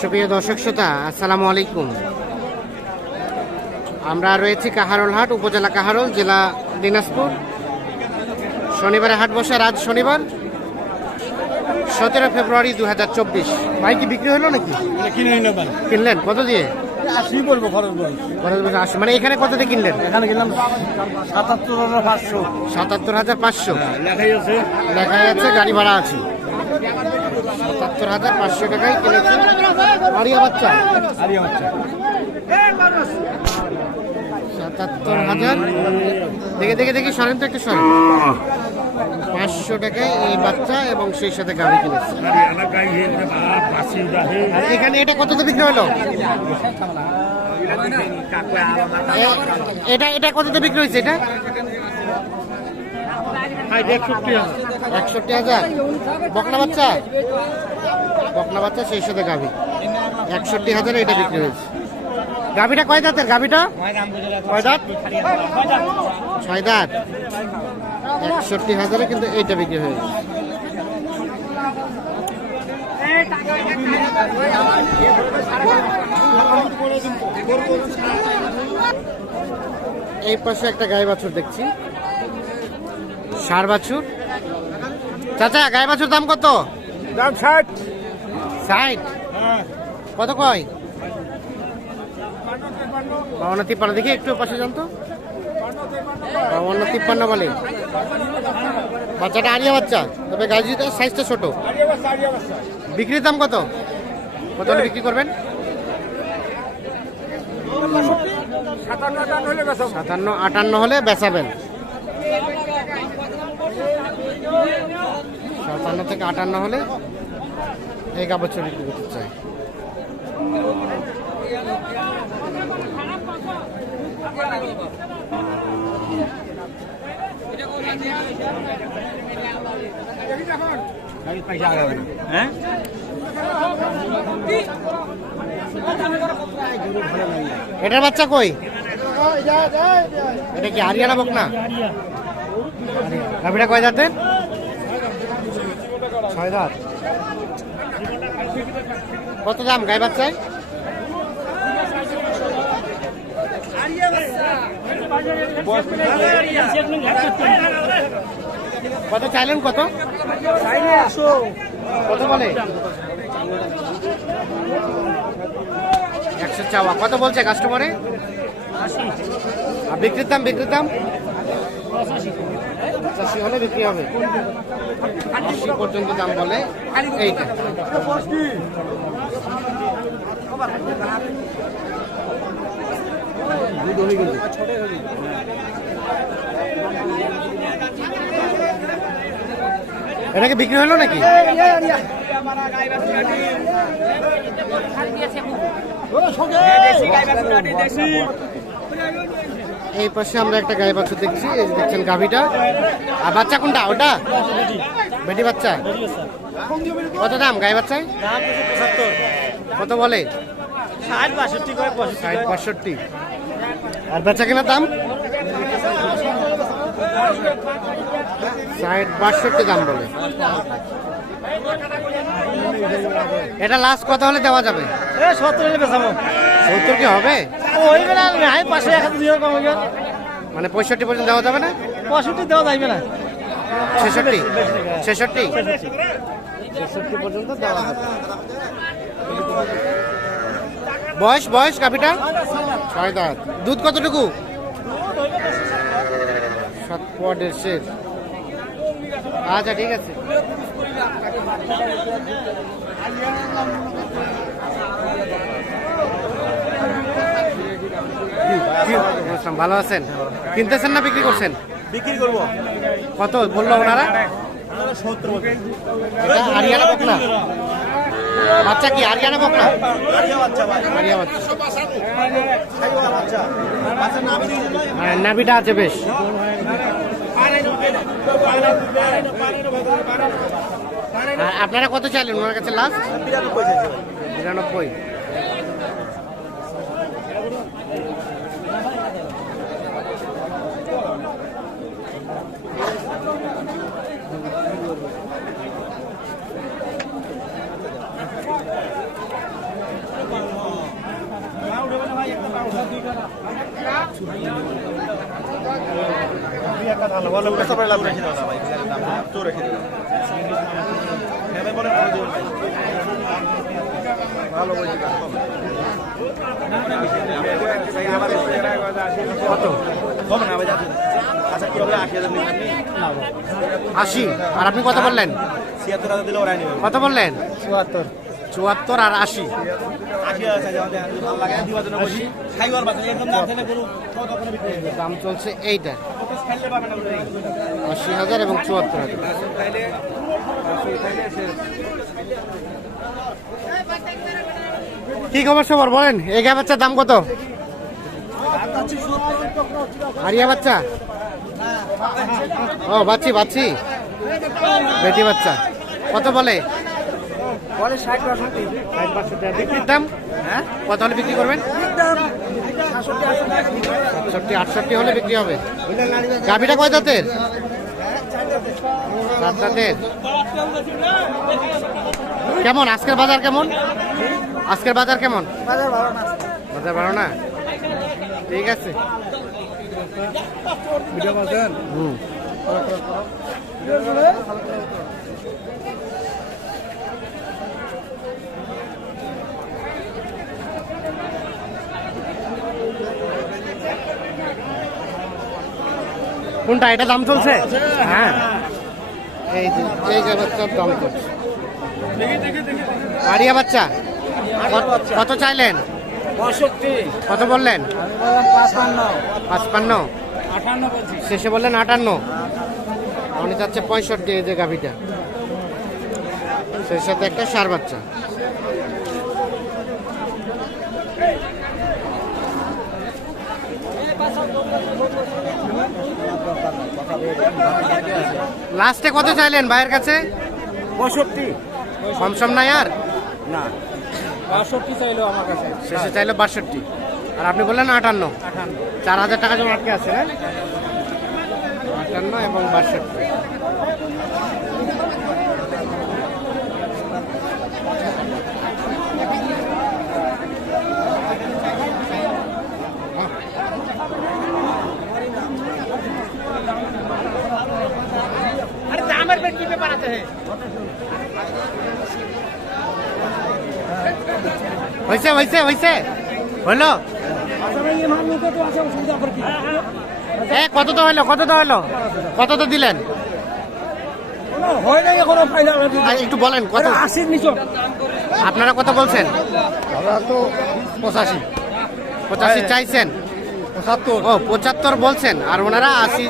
সুপ্রিয় দর্শক শ্রোতা আসসালামু আলাইকুম। আমরা রয়েছি কাহারোল হাট উপজেলা কাহারোল জেলা দিনাজপুর। শনিবারে হাট বসে আজ শনিবার সতেরো ফেব্রুয়ারি দু হাজার চব্বিশ। ভাই কি বিক্রি হলো নাকি? কিনলেন? কত দিয়ে? আশি বলব খরচ বল। আশি। মানে এখানে কত দিয়ে কিনলেন? এখানে সাতাত্তর হাজার পাঁচশো। সাতাত্তর হাজার পাঁচশো। লেখাই আছে। দেখা যাচ্ছে গাড়ি ভাড়া আছে। সাতাত্তর হাজার পাঁচশো টাকায় কিনেছে আরিয়া বাচ্চা। আরে বাচ্চা। সাতাত্তর হাজার। দেখে দেখে দেখি সরেন তো একটু সরেন। পাঁচশো টাকায় এই বাচ্চা এবং সেই সাথে গাড়ি কিনেছে। এখানে এটা কততে বিক্রি হলো? এটা এটা কততে বিক্রি হয়েছে এটা? একষট্টি হাজার। বকনা বাচ্চা? বকনা বাচ্চা, সেই সাথে গাভি। একষট্টি হাজারে এটা বিক্রি হয়েছে। গাভিটা কয় দাঁতের গাভিটা? কয় দাঁত? ছয় দাঁত। একষট্টি হাজারে কিন্তু এইটা বিক্রি হয়েছে। এই পাশে একটা গায়ে বাছুর দেখছি। সার বাছুর। চাচা গায়ে বাছুর দাম কত? দাম ষাট। ষাট? কত কয়? বাউন্ন তিপ্পান্ন। দেখি একটু পাশে যান তো। বাউন্ন তিপ্পান্ন বলে। বাচ্চাটা আরিয়া বাচ্চা। তবে গাজিটা সাইজটা ছোট। বিক্রির দাম কত? কত বিক্রি করবেন? সাতান্ন আটান্ন হলে বেচাবেন। সাতান্ন থেকে আটান্ন হলে এই কাপড় ছবি বিক্রি করতে চাই। হ্যাঁ? এটার বাচ্চা কই? এটা কি হারিয়ানা বক না গাভিটা কয় দাঁতের? ছয় দাঁত। কত দাম গাই বাচ্চায় কত চাইলেন কত? কত বলে? একশো চাওয়া। কত বলছে কাস্টমারে বিক্রির দাম বিক্রির দাম? পঁচাশি হলে বিক্রি হবে। পর্যন্ত দাম বলে এইটা। এটা কি বিক্রি হলো নাকি? এই পাশে আমরা একটা গায়ে বাছুর দেখছি, এই দেখছেন গাভিটা। আর বাচ্চা কোনটা? ওটা? বেটি বাচ্চা? কত দাম গায়ে বাচ্চায়? কত বলে? ষাট বাষট্টি করে ষাট পঁয়ষট্টি। আর বেচা কেনার দাম? ষাট বাষট্টি দাম বলে। এটা লাস্ট কত হলে দেওয়া যাবে? এ সত্তর হলে বেসাবো সত্তর কি হবে? মানে পঁয়ষট্টি পর্যন্ত দেওয়া যাবে না? পঁয়ষট্টি দেওয়া যাইবে না। ছেষট্টি? ছেষট্টি। ছেষট্টি পর্যন্ত দেওয়া যাবে। বয়স বয়স কাপিটা ছয় দাঁত। দুধ কতটুকু? সাত পোয়া দেড়শের আচ্ছা ঠিক আছে। ভালো আছেন? কিনতেছেন না বিক্রি করছেন? বিক্রি করব। কত বলল ওনারা? সত্তর এটা হারিয়ানা বকনা বাচ্চা কি? হারিয়ানা নাম হ্যাঁ, নাভিটা আছে বেশ। আর আপনারা কত চাইলেন? ওনার কাছে লাস্ট বিরানব্বই। আচ্ছা আশি। আর আপনি কত বললেন? ছিয়াত্তর দিলে কত বললেন? চুয়াত্তর চুয়াত্তর আর আশি। দাম চলছে এইটা। আশি হাজার এবং চুয়াত্তর হাজার। কি খবর সবর বলেন? এই গা বাচ্চার দাম কত? আরিয়া বাচ্চা? ও বাচ্চি বাচ্চি। বেটি বাচ্চা। কত বলে? বলে ষাট বাষট্টি ষাট বাষট্টি বিক্রির দাম? হ্যাঁ? কত হলে বিক্রি করবেন? দাম সাতষট্টি আটষট্টি হলে বিক্রি হবে। গাভিটা কয় দাঁতের সাত দাঁতের কেমন? আজকের বাজার কেমন? আজকের বাজার কেমন? বাজার ভালো না। বাজার ভালো না? ঠিক আছে। হুম। কোনটা এটা দাম চলছে? হ্যাঁ। এই যে এই যে বাচ্চার দাম চলছে আরিয়া বাচ্চা কত- চাইলেন? পঁয়ষট্টি কত বললেন? পাঁচপান্ন। পাঁচপান্ন। আটান্ন বলছি। শেষে বললেন আটান্ন। উনি চাচ্ছে পঁয়ষট্টি এই যে গাভিটা। সেই সাথে একটা সার বাচ্চা। লাস্টে কত চাইলেন ভাইয়ের কাছে? পঁয়ষট্টি। কম সম নাই আর? না। পঁয়ষট্টি চাইলো আমার কাছে। শেষে চাইলো বাষট্টি। আর আপনি বললেন আটান্ন। চার হাজার টাকা জমা আটকে আছে না? আটান্ন এবং বাষট্টি। में की पेपर आते हैं হয়েছে হয়েছে হয়েছে হলো ये मान लो तो अच्छा सुविधा पर की এ কত তো হলো কত তো হলো কত তো দিলেন হয় না এখনো ফাইনাল আর একটু বলেন কত আশির নিচে আপনারা কত বলছেন আমরা তো পঁচাশি পঁচাশি চাইছেন পঁচাত্তর ও পঁচাত্তর বলছেন আর ওনারা আশি